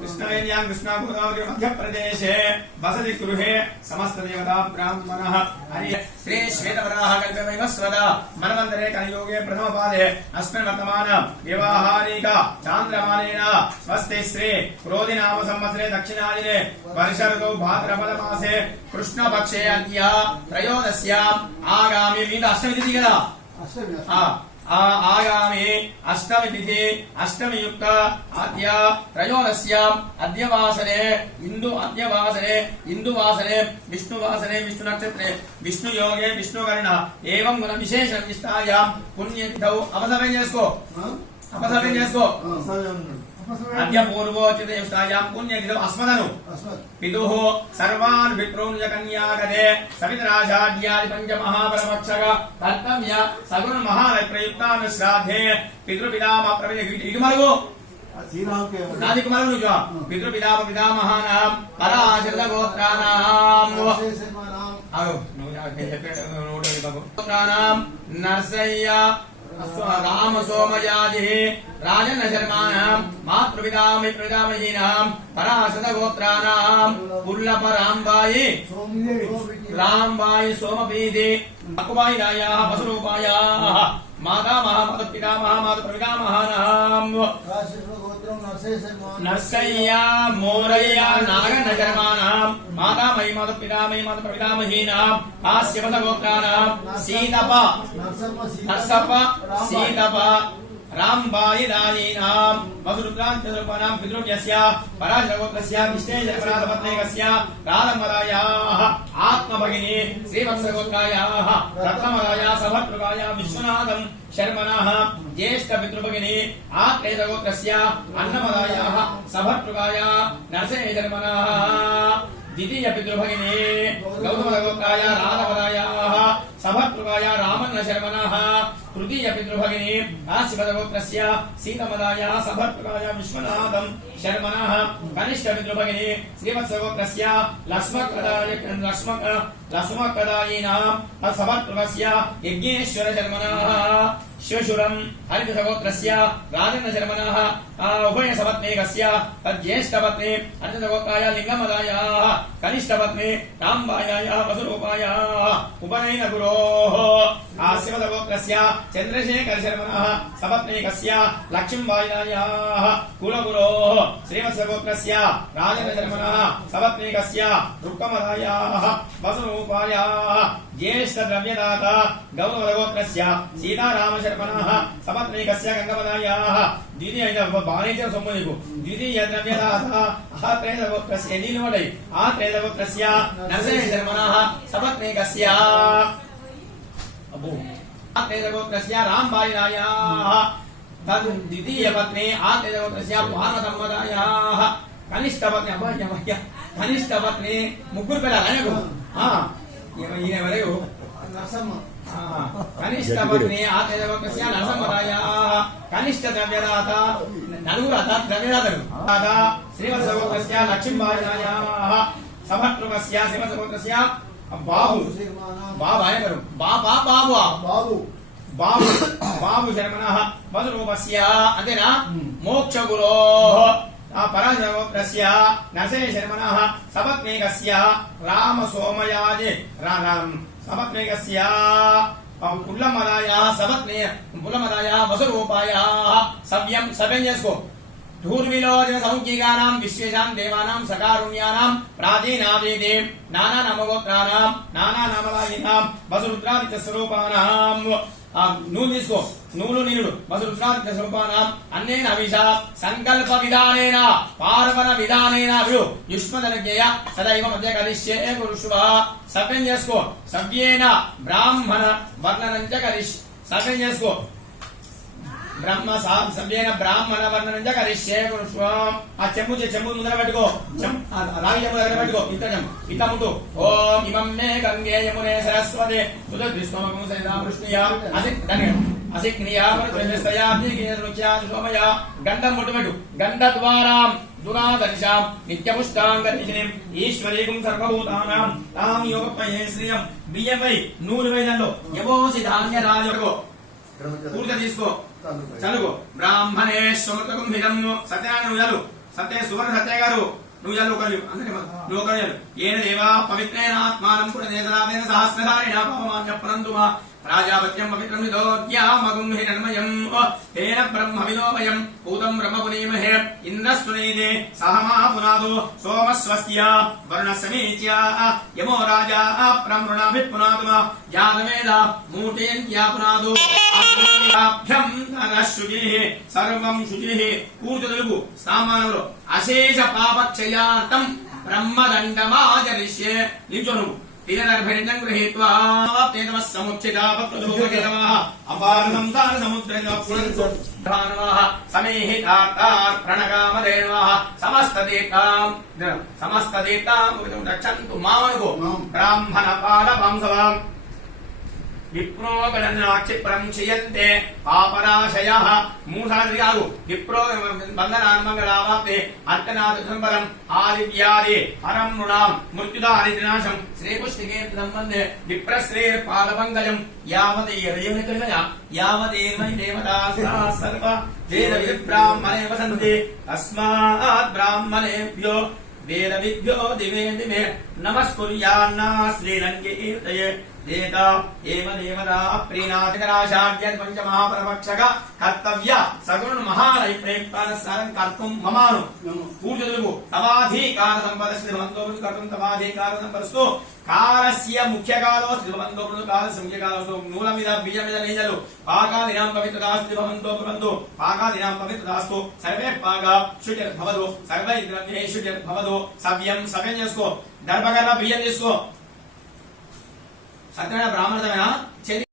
కృష్ణవేణ్యాం కృష్ణా గోదావరి మధ్యప్రదేశే వసతి గృహే సమస్త దేవతా బ్రాహ్మణ హరి శ్రీ శ్వేతవరాహ కల్పమైవ స్వద మనవంతరే కలియోగే ప్రథమ పాదే అస్మిన్ వర్తమాన వివాహానిక చాంద్రమానేన స్వస్తి శ్రీ క్రోధి నామ సంవత్సరే దక్షిణాదినే వర్ష ఋతౌ భాద్రపద మాసే కృష్ణపక్షే వాసనే ఇందు వాసనే విష్ణు వాసనే విష్ణు నక్షత్రే విష్ణు యోగే విష్ణు గణ ఏవం గుణ విశేష నిష్ఠాయాం పుణ్యతిథౌ అవసరం చేసుకో? అవసరం చేసుకో? అద్య పూర్వోచిత నిష్ఠాయాం పుణ్యతిథౌ అస్మదను పితుః సర్వాన్ పితॄన్ కన్యాగదే సవితరాజాడ్యాది పంచ మహాపరమక్షగ కర్తవ్య సగుణ మహారథ ప్రయుక్తాను శ్రాద్ధే పితృపితామ ప్రవిధ ఇటు మరుగు నాది కుమారు నువ్వు పితృపితామ పితామహానాం పరాశరిత గోత్రానాం ఆగు నువ్వు నేను చెప్పేట నోటు అది బాబు గోత్రానాం నర్సయ్య రామ సోమయాది రాజన శర్మాణం మాతృపితామి ప్రజామహీనాం పరాశత గోత్రానాం పుల్లప రాంబాయి సోమపీది అకుబాయి రాయా వసురూపాయాః మాతామహ మహామాత పితామహ మాత ప్రపితామహానాం నర్సయ్య మోరయ్య నాగన శర్మాణం మాతామహి మాత పితామహి ప్రపితామహీనాం కాశ్యపద గోత్రానాం సీతప నర్సప సీతప రాంబాయి రాజీనాం వసురుద్రాంతరూపానాం పితృవ్యస్య పరాశరగోత్రస్య ఆత్మభగిని శ్రీవత్సగోత్రాయాः రత్నమరాయ సభద్రుగాయ విశ్వనాథం శర్మణः జ్యేష్ఠపితృభగిని ఆత్రేయగోత్రస్య అన్నమరాయాः సభద్రుగాయ నరసింహ శర్మణः ద్వితీయ పితృభగిని గౌతమగోత్రాయ రాధవరాయాः సభద్రుగాయ రామన్న శర్మణः తృతీయ పితృభగిని కాశ్యపదగోత్రస్య సీతమదాయ సభద్రుగాయ విశ్వనాథం శర్మణः కనిష్ట పితృభగిని శ్రీవత్సగోత్రస్య లక్ష్మకదాయ లక్ష్మక లక్ష్మకదాయీనాం సభద్రుగస్య యజ్ఞేశ్వర శర్మణः శివశురం హరితసగోత్రస్య రాజన్న శర్మణः ఉభయ సపత్నేకస్య తజ్యేష్ఠపత్ని హరితసగోత్రాయ లింగమదాయాः కనిష్టపత్ని రాంబాయాయ వసురూపాయాः ఉపనయన గురోः ఆశివసగోత్రస్య చంద్రశేఖర శర్మణ శర్మణः లక్ష్మీ వాయినాయా కులగురో శ్రీవత్సగోత్రస్య రాజన్న శర్మణ సపత్నేకస్య రుక్కమదాయాः వసురూపాయాः జ్యేష్ఠ ద్రవ్యదాత గౌరవగోత్రస్య సీతారామ శర్మణ సపత్నేకస్య గంగమదాయాः ద్వితీయ బాగానే సొమ్ము నీకు ద్వితీయ ద్రవ్యదాత ఆత్రేయగోత్రస్య నీలువడై ఆత్రేయగోత్రస్య నరసింహ శర్మణ సపత్నేకస్య అబ్బో ఆత్రేయగోత్రస్య రాంబాయిరాయాः తద్ ద్వితీయ పత్ని ఆత్రేయగోత్రస్య పార్వతమ్మదాయాः. కనిష్ట పత్ని అబ్బాయి అబ్బాయి కనిష్ట పత్ని ముగ్గురు పిల్లలు ఆయనకు ఈయన ఈయన ఎవరు? ఆ, కనిష్ట పత్ని ఆత్రేయగోత్రస్య నరసమ్మదాయాः కనిష్ట ద్రవ్యదాత నలుగురు అత ద్రవ్యదాతలు. దాత శ్రీవత్సగోత్రస్య లక్ష్మీబాయిరాయాः సభద్రుగస్య శ్రీవత్సగోత్రస్య బాబు. బాబు ఆయన బాబా. బాబు. బాబు. బాబు బాబు శర్మణ వసురూపస్య అంతేనా. మోక్ష గురో. పరాశరగోత్రస్య నరసింహ శర్మణ సపత్నేకస్య. రామ సోమయాజి. రామ్ సపత్నేకస్య. పుల్లమదాయ సపత్నే పుల్లమదాయ వసురూపాయ సవ్యం సవ్యం చేసుకో. ధూర్విలోచన సౌఖ్యగానాం విశ్వేషాం దేవానాం సకారుణ్యానాం ప్రాచీనావేదే నానా నామగోత్రానాం నానా నామలాయినాం వసురుద్రాదిత్య స్వరూపానాం ఆ నూలు తీసుకో. నూలు నీలుడు వసురుద్రాదిత్య స్వరూపానాం అన్నేన అవిష సంకల్ప విధానేన పార్వణ విధానేన విడు. యుష్మధనజ్ఞయ సదైవ మధ్య కలిష్యే పురుషువ. సవ్యం చేసుకో. సవ్యేన బ్రాహ్మణ వర్ణనంచ కలిష్ సవ్యం చేసుకో. బ్రహ్మ సా- సవ్యేన బ్రాహ్మణ వర్ణనం కరిష్యే ఆ చెంబు చెంబు ముందర పెట్టుకో. రాగి చెంబు దగ్గర పెట్టుకో. ఇట్ట చెంబు. ఇట్లా ముట్టు. ఓం ఇమం మే గంగే యమునే సరస్వతి. తుద విష్ణుమకం సరిదా వృష్ణియ అసి దాన్ని అసిక్నియా పరిచయస్తయా దీగియృత్యా సోమయ గంధం ముట్టు పెట్టు. గంధ ద్వారాం దురాదర్శాం. నిత్యపుష్టాంగతిని ఈశ్వరీకం సర్వభూతానాం. తాం యోగపయే శ్రియం. బియ్యపై నూరు వేదంలో యవోసి ధాన్య రాజుకో పూర్తి తీసుకో. చదువు. బ్రాహ్మణే శ్రోతకుంభిరం సత్యనారాయణ చదువు. సత్య సువర్ణ సత్య గారు. నువ్వు చాలు ఒకరు అందరికీ. నువ్వు ఒకరు. ఏన దేవా పవిత్రేణ ఆత్మానం పుణ్యదేశరాదేన సహస్రధారేణ పవమాన్య పునందుమా. ప్రాజాపత్యం పవిత్రం విదోద్యామగుం హిరణ్మయం తేన బ్రహ్మ విదోమయం భూతం బ్రహ్మ పునీమహే ఇంద్రస్వనీదే సహమా పునాదు సోమ స్వస్య వరుణ సమీచ్య యమో రాజా ప్రమృణాభి పునాదు యాదవేద మూటేన్యా పునాదు అభ్యం ధనశుచి సర్వం శుచి తెలుగు సామానులు అశేష పాపక్షయార్థం బ్రహ్మదండమాచరిష్యే నిల్చో నువ్వు తీరదర్భరిణం గృహీత్వా తేనవ సముచ్చితా భక్తులూపకేతవః అపారదం దాన సముద్రేణ పునంతు ధానవః సమేహితార్తార్ ప్రణగామదేవః సమస్త తీర్థాం సమస్త తీర్థాం రక్షంతు మామనుకో. బ్రాహ్మణ పాద వంశవాం విప్రో గణనాక్షిప్రం క్షియంతే పాపరాశయ మూసాది కాదు విప్రో బంధనాన్మంగళావాప్తే అర్కనాథం ఆదివ్యాది పరం నృణాం మృత్యుదాది వినాశం శ్రీకృష్ణికే సంబంధే విప్రశ్రీ పాదపంకజం యావదేయ యావదేమై దేవతా సర్వ వేద బ్రాహ్మణే వసంతి తస్మాత్ బ్రాహ్మణేభ్యో వేద విద్యో దివే దివే నమస్కుర్యాన్నా శ్రీరంగీర్తయే పంచమహాపరపక్షక కర్తవ్య సగుణ మహాలయ ప్రయుక్తాన సరం కర్తుం మమాను. పూజలుగు తవాధీకార సంపద శ్రీమంతో కర్తుం తవాధీకార సంపదస్తు. కాలస్య ముఖ్య కాలో శ్రీమంతో కాల ముఖ్య కాలస్తు మూల మీద బీజ మీద నీజలు పాకాదినాం పవిత్రదా శ్రీభవంతో భవంతు పాకాదినాం పవిత్రదాస్తు. సర్వే పాగా శుచిర్భవదు. సర్వై ద్రవ్యే శుచిర్భవదు. సవ్యం సవ్యం చేసుకో. బియ్యం சத்யநாராயண பிராமணதமையா சரி.